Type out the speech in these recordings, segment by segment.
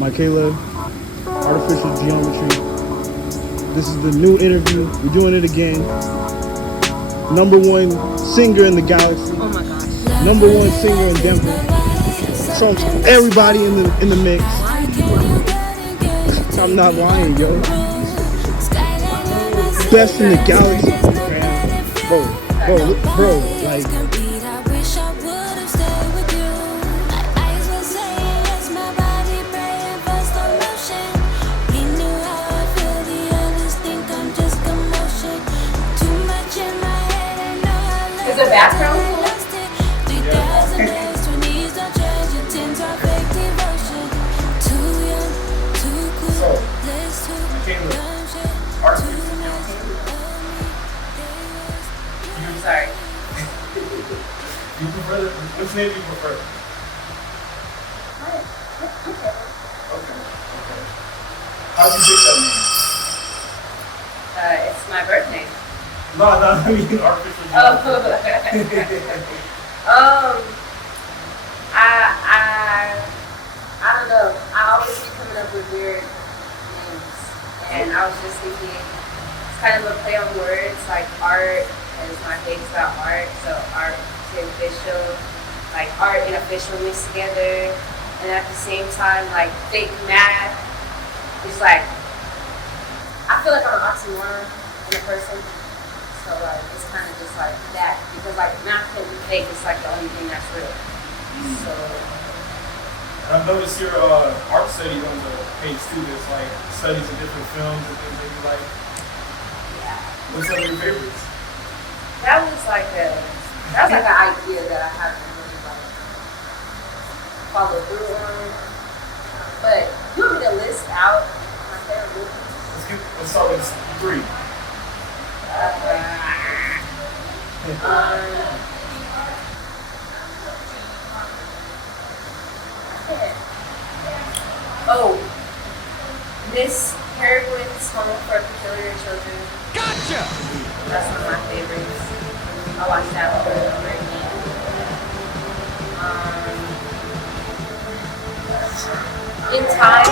Mykaela, Artificial Geometry. This is the new interview. We're doing it again. Number one singer in the galaxy. Oh my gosh. Number one singer in Denver. Trumps everybody in the mix. I'm not lying, yo. Best in the galaxy, bro. Like. Is the background cool? I'm sorry. You prefer which name do you prefer? Okay. How do you pick that name? It's my birth name. No, I mean artificial. Oh. I don't know. I always be coming up with weird names, and I was just thinking it's kind of a play on words, like art, and my face about art, so art and official, like art and official mixed together, and at the same time, like fake math. It's like I feel like I'm an oxymoron in a person. So like it's kind of just like that because like math can be fake. It's like the only thing that's real. So I've noticed your art study on the page too. There's like studies of different films and things that you like. yeah, What's some of your favorites? that was like an idea that I haven't really like followed through on. But you want me to list out my favorite movies? Let's start with 3. Oh, Miss Peregrine's Home for Peculiar Children. Gotcha! That's one of my favorites. I watched that over and over again. In Time.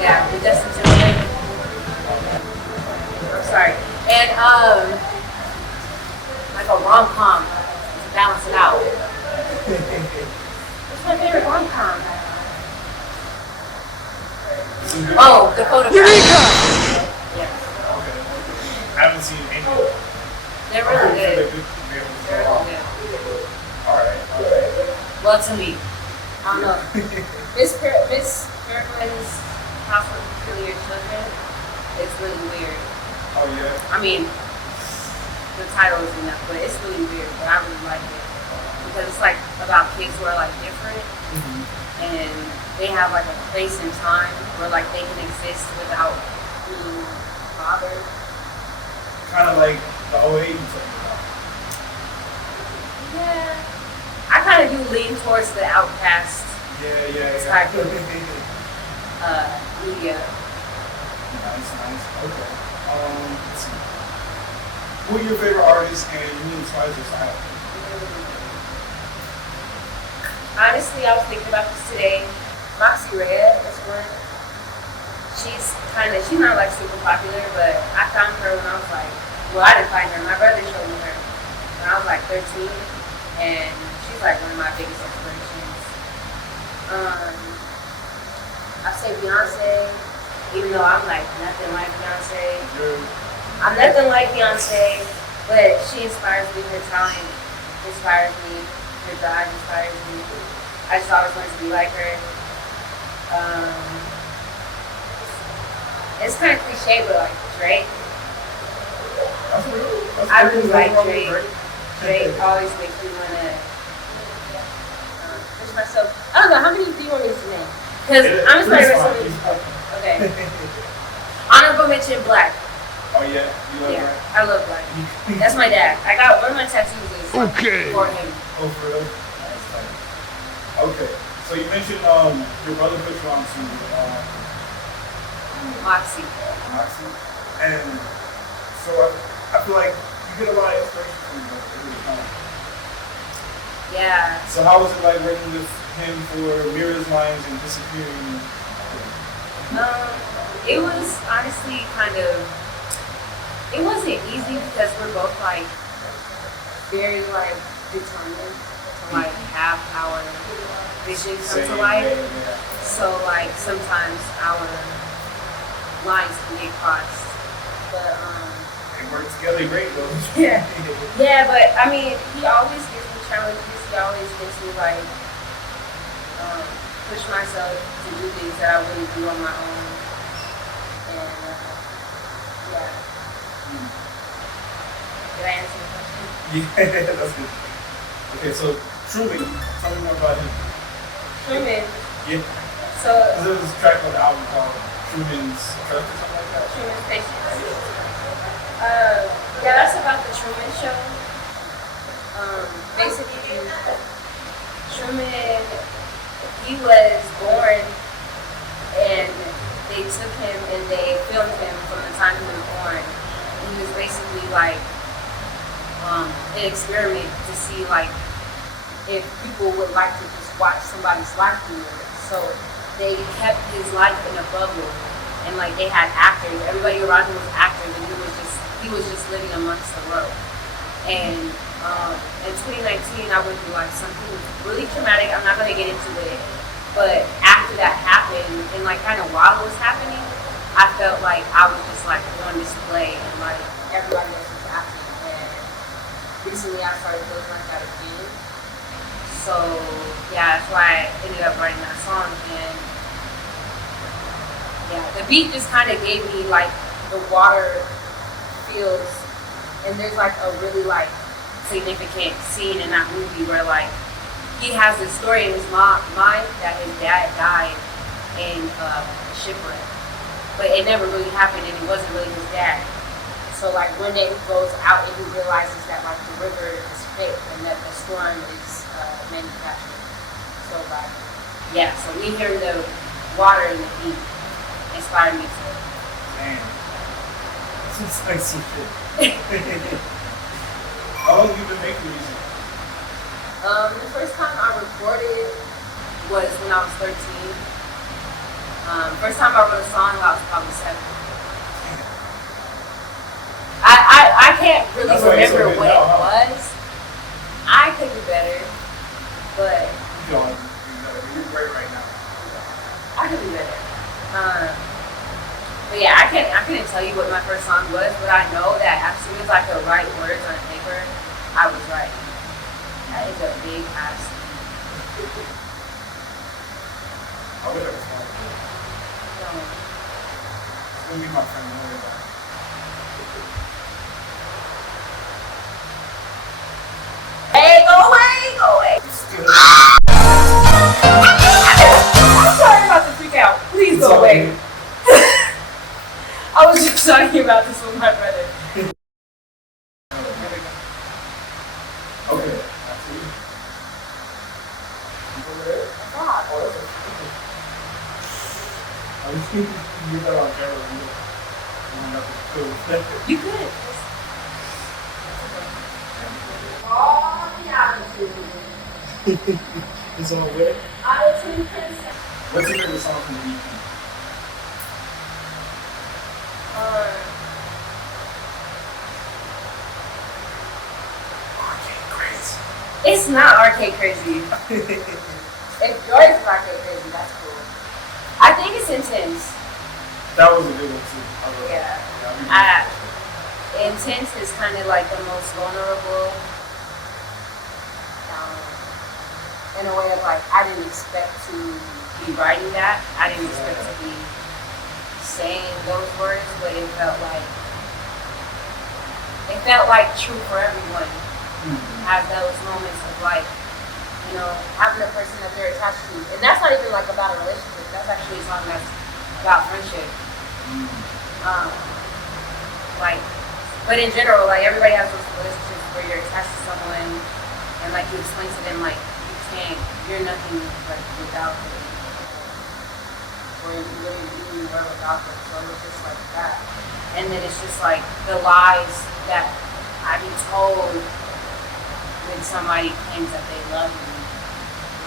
Yeah, with Justin Timberlake. I'm sorry. And like a rom-com to balance it out. What's my favorite rom-com? Oh, The Photograph. Eureka! Yes. Okay. I haven't seen any. They're really good. They're They're really good. Alright. Well, to me. I don't know. Miss Peregrine's House of Peculiar Children is really weird. Oh yeah. I mean, the title is enough, but it's really weird. But I really like it because it's like about kids who are like different, and they have like a place in time where like they can exist without being bothered. Kind of like the OA you talking about. Yeah, I kind of do lean towards the outcast Yeah. type of media. Nice. Okay. Let's see. Who are your favorite artists and who inspires your style? Honestly, I was thinking about this today. Moxie Red is one. She's not like super popular, but I found her when I was like, well, I didn't find her. My brother showed me her when I was like 13, and she's like one of my biggest inspirations. I say Beyonce, even though I'm like nothing like Beyonce. I'm nothing like Beyonce, but she inspires me. Her talent inspires me. Her drive inspires me. I just always wanted to be like her. It's kind of cliche, but like Drake. I really like Drake. Drake always makes me want to push myself. I don't know, how many do you want me to name? Because I'm inspired by so many people. Okay. Honorable mention, Black. Oh yeah, you love Yeah, Black? I love Black. That's my dad. I got one of my tattoos is Okay. for him. Oh, for real? That's tight. Okay, so you mentioned your brother put you on to Moxie. Moxie, and so I feel like you get a lot of inspiration from your brother. Yeah. So how was it like working with him for Mira's lines and disappearing? It was honestly it wasn't easy because we're both like very like determined to like have our vision come to life. So like sometimes our lines can get crossed. But They work together great though. yeah, but I mean he always gives me challenges, he always gives me like push myself to do things that I wouldn't do on my own. And yeah. Did I answer the question? Yeah, that's good. Okay, so Truman, tell me more about him. Truman. Yeah. So there was a track on the album called Truman's Trust or something like that. Truman's Patience. Yeah, that's about the Truman Show. Basically, Truman, he was born and they took him and they filmed him from the time he was born. He was basically like an experiment to see like if people would like to just watch somebody's life through it. So they kept his life in a bubble and like they had actors. Everybody around him was actors and he was just living amongst the world. And in 2019 I went through like something really traumatic. I'm not gonna get into it. But after that happened, and like kind of while it was happening, I felt like I was just like on display, and like everybody else was acting. And recently, I started feeling like that again. So yeah, that's why I ended up writing that song. And yeah, the beat just kind of gave me like the water feels, and there's like a really like significant scene in that movie where like. He has this story in his mind that his dad died in a shipwreck, but it never really happened, and it wasn't really his dad. So like one day he goes out and he realizes that like the river is fake and that the storm is manufactured. So like yeah, so me hearing the water in the beat inspired me to. Damn, that's like some shit. How long have you been making music? The first time I recorded was when I was 13. First time I wrote a song, I was probably 7. I can't really remember what it was. I could be better, but you're great right now. I could be better. But yeah, I couldn't tell you what my first song was, but I know that as soon as I could write words on paper, I was writing. That is a big ass. I wish I was smart. It's gonna be my friend. Don't worry about it. Hey, go away! I'm sorry about the freak out. Please go away. I was just talking about this with my brother. Okay. I was thinking you got on camera. You could. Oh, yeah. It's all good. What's your favorite song from the EP? Arcade Crazy. It's not Arcade Crazy. If yours is Arcade Crazy, that's cool. I think it's Intense. That was a good one too. Yeah. Intense is kind of like the most vulnerable. In a way of like, I didn't expect to be writing that. I didn't expect to be saying those words, but it felt like true for everyone. Have those moments of like, you know, having a person that they're attached to. And that's not even like about a relationship. That's actually something that's about friendship. But in general, like everybody has those relationships where you're attached to someone and like you explain to them like you're nothing like without them. Or you literally were without them. So it was just like that. And then it's just like the lies that I be told when somebody claims that they love me.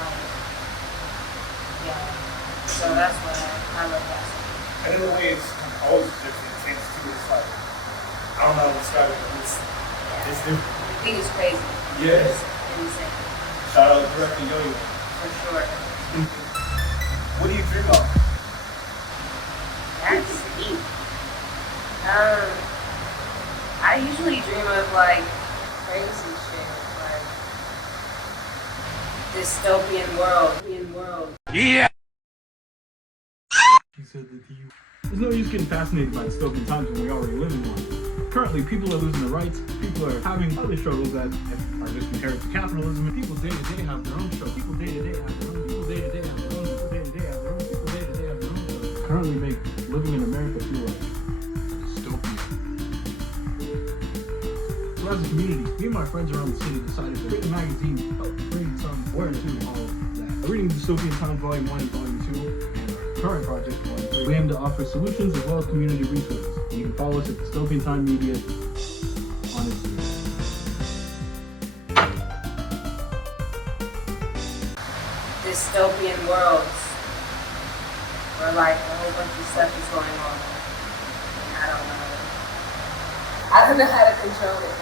Like, So that's why I love that song. And in a way, it's always different things too. It's like, I don't know how to describe it, but it's different. I think it's crazy. Yes. It's insane. Shout out director Yoyo. For sure. What do you dream of? That's deep. I usually dream of like crazy shit, like dystopian world. Yeah. He said that to you. There's no use getting fascinated by dystopian times when we already live in one. Currently, people are losing their rights. People are having other struggles that are just inherent to capitalism. And people day to day have their own struggles. People day to day have their own. People day to day have their own. People day to day have their own. People day to day have their own struggles. Currently, make living in America feel like dystopia. So as a community, me and my friends around the city decided to create a magazine to help bring some awareness to all of that. We're reading Dystopian Times Volume 1 and Volume 2, and our current project, Volume 3. We aim to offer solutions as well as community resources. And you can follow us at Dystopian Time Media on Instagram. Dystopian worlds where like a whole bunch of stuff is going on. And I don't know how to control it.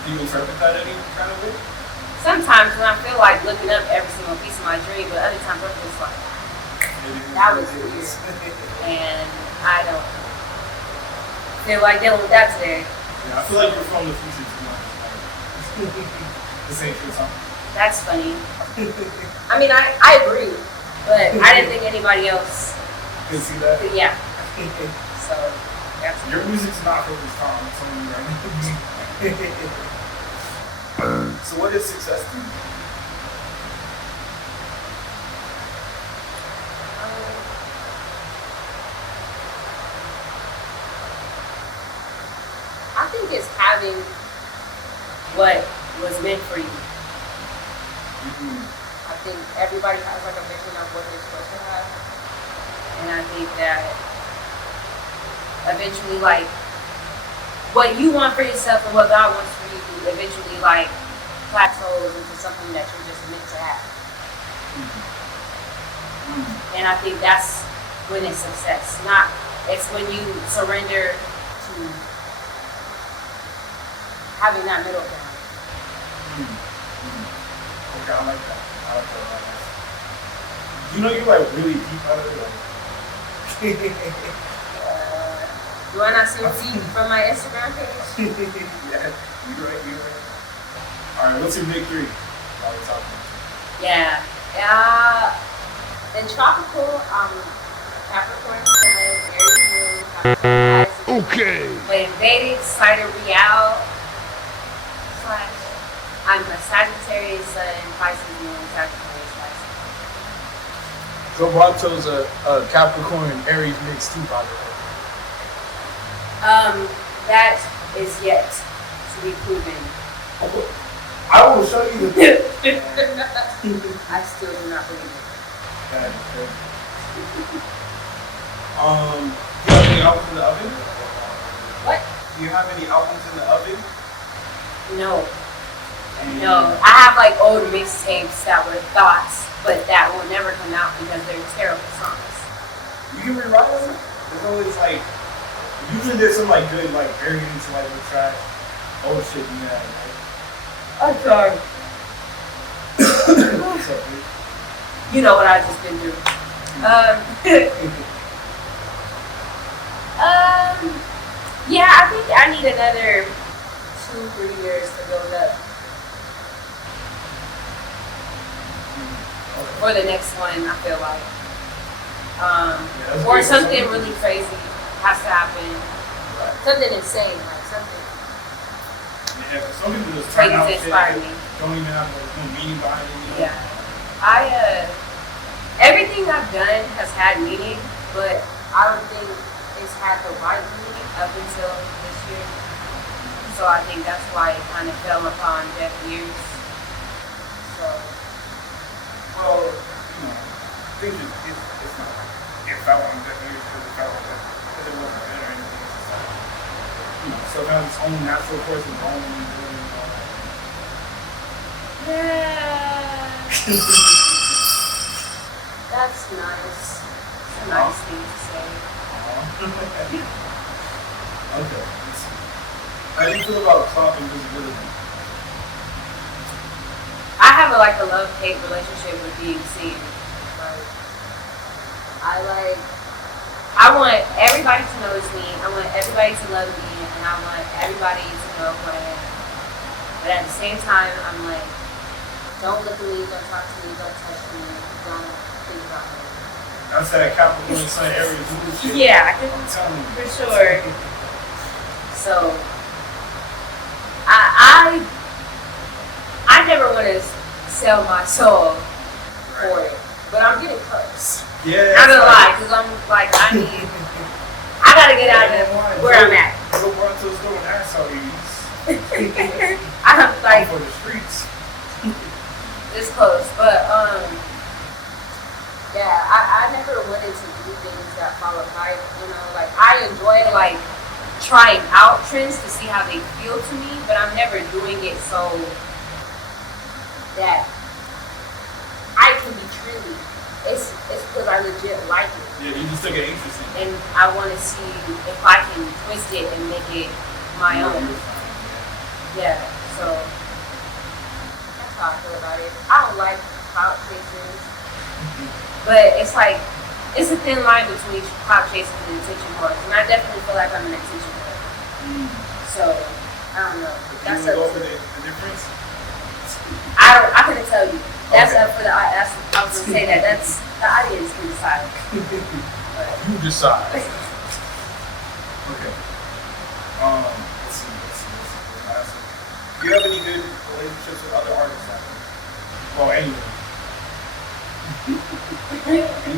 Do you interpret that any kind of way? Sometimes when I feel like looking up every single piece of my dream, but other times I'm just like, that was weird. And I don't feel like dealing with that today. Yeah, I feel like you're from the future too much. This ain't true something. That's funny. I mean, I agree, but I didn't think anybody else You see that? Yeah. So, that's Your music's not for this time, I'm telling you right now. So what is success to you? I think it's having what was meant for you. Mm-hmm. I think everybody has like a vision of what they're supposed to have. And I think that eventually like what you want for yourself and what God wants for you eventually like plateaus into something that you're just meant to have. Mm-hmm. And I think that's when it's success. It's when you surrender to having that middle ground. Okay, I like that. You know you're like really deep out of it. Do I not seem deep from my Instagram page? Yeah, you're right. Alright, what's your big three? While we're talking. Yeah. In tropical, Capricorn, Sun, Aries, Moon, Capricorn, Pisces. Okay. But in Vedic, Sidereal, I'm a Sagittarius, Sun, Pisces, Moon, Sagittarius, Pisces. So Bob chose a Capricorn Aries mix too, by the way. That is yet to be proven. I will show you the I still do not believe it. That is crazy. Do you have any albums in the oven? What? Do you have any albums in the oven? No. No. I have like old mixtapes that were thoughts, but that will never come out because they're terrible songs. You can rewrite them. There's always like, usually there's some like good like variants like with trash. Old shit you have, right? I'm sorry. What's up, dude? You know what I've just been through. Yeah, I think I need another 2-3 years to build up. For the next one, I feel like. Or something really crazy has to happen. Right. Something insane, like something Yeah, cause some people just crazy turn out to shit inspire that me. don't even have like, no meaning behind it. You know? Yeah. Everything I've done has had meaning, but I don't think it's had the right meaning up until this year. So I think that's why it kind of fell upon deaf ears. So. Well, you know, I think it's not like it fell on deaf ears because it fell on deaf because it wasn't good or anything. It's just like, you know, so it has its own natural course, its own doing and all that. Yeah. That's nice. It's a nice thing to say. Okay. How do you feel about clout and visibility? I have a love-hate relationship with being seen. I want everybody to notice me. I want everybody to love me, and I want everybody to know who I am. But at the same time, I'm like, don't look at me, don't talk to me, don't touch me, don't think about me. That's that Capricorn Sun Aries bullshit. Yeah, I'm telling you. for sure. So, I never want to sell my soul for it, but I'm getting close. Yeah. Not gonna lie, because I'm like, I gotta get out of where I'm at. Go run to the store and ask how you I'm like, for the streets. it's close, but yeah, I never wanted to do things that follow hype. You know, like I enjoy like trying out trends to see how they feel to me, but I'm never doing it so that I can be trendy. It's because I legit like it. Yeah, you just took an interest in it. And I want to see if I can twist it and make it my own. Yeah, so that's how I feel about it. I don't like clout chasers, but it's like, it's a thin line between clout chasers and attention whores, and I definitely feel like I'm an attention whore. So, I don't know. That's you go over the difference? I couldn't tell you. That's Okay. up for the I was gonna say that. That's the audience can decide. You decide. Okay. Let's see. Do you have any good relationships with other artists out there? Well, anyway. You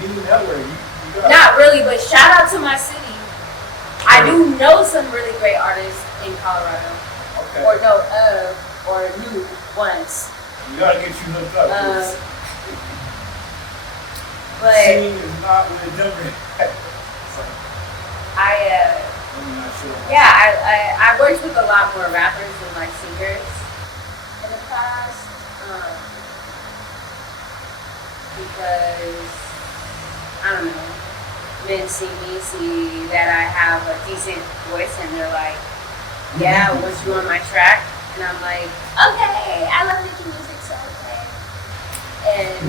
need to network. You got Not really, but shout out to my city. I do know some really great artists in Colorado. Okay. Or new ones. We gotta get you hooked up. But singing is not what it does. I'm not sure. I worked with a lot more rappers than like singers in the past. Because I don't know, men see that I have a decent voice, and they're like, yeah, I want you on my track. And I'm like, okay, I love making music, so okay. And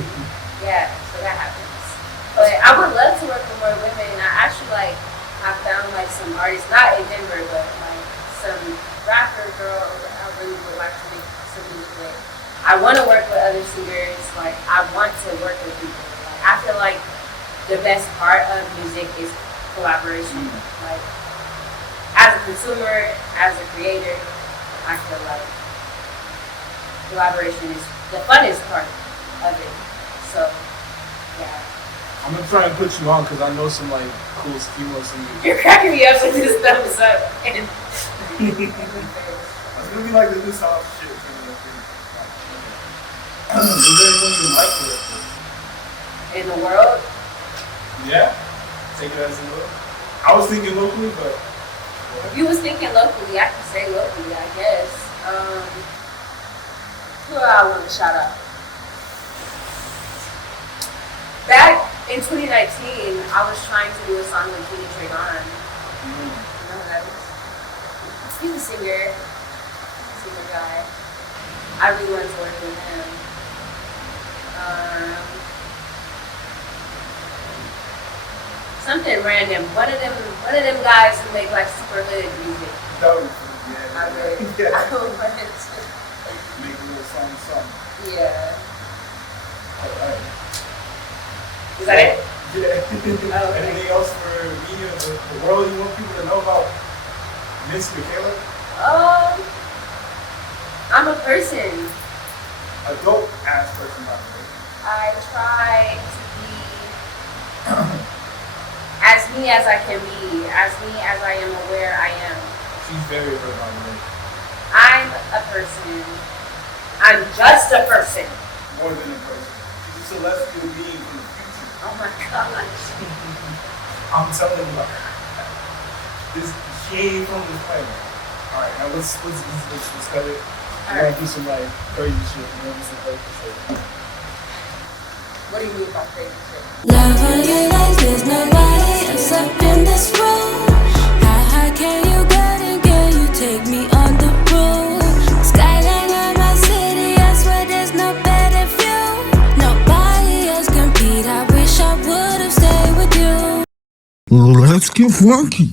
yeah, so that happens. But I would love to work with more women. I actually I found like some artists, not in Denver, but like some rapper girls that I really would like to make some music with. I want to work with other singers. Like I want to work with people. Like I feel like the best part of music is collaboration. Like as a consumer, as a creator, I feel like collaboration is the funnest part of it. So, yeah. I'm gonna try and put you on because I know some like cool female singers. You're cracking me up with this thumbs up. And It's gonna be like the new soft shit. Is there anyone you like for it? in the world, Yeah. Take it as a look. I was thinking locally, but if you was thinking locally, I could say locally, I guess. Who do I want to shout out? Back in 2019, I was trying to do a song with Kenny Tragon. You know who that is? He's a singer guy. I really want to work with him. Something random. One of them guys who make like super hood music. I would want to. Make a little song. Yeah. Alright. Is that it? Yeah. Oh, okay. Anything else for media, the world you want people to know about Miss Mykaela? I'm a person. A dope ass person, by the way. I try to be as me as I can be, as me as I am aware I am. She's very aware, by the way. I'm a person. I'm just a person. More than a person. She's a celestial being from the future. Oh my gosh. I'm telling you, she ain't from this planet. Alright, now let's cut it. We're gonna do some like crazy shit. We're gonna do some crazy shit. What do you mean by crazy shit? Love when you like there's nobody else up in this room. How high can you get and can you take me on the road? Skyline of my city, I swear there's no better view. Nobody else compete, I wish I would've stayed with you. Let's get funky.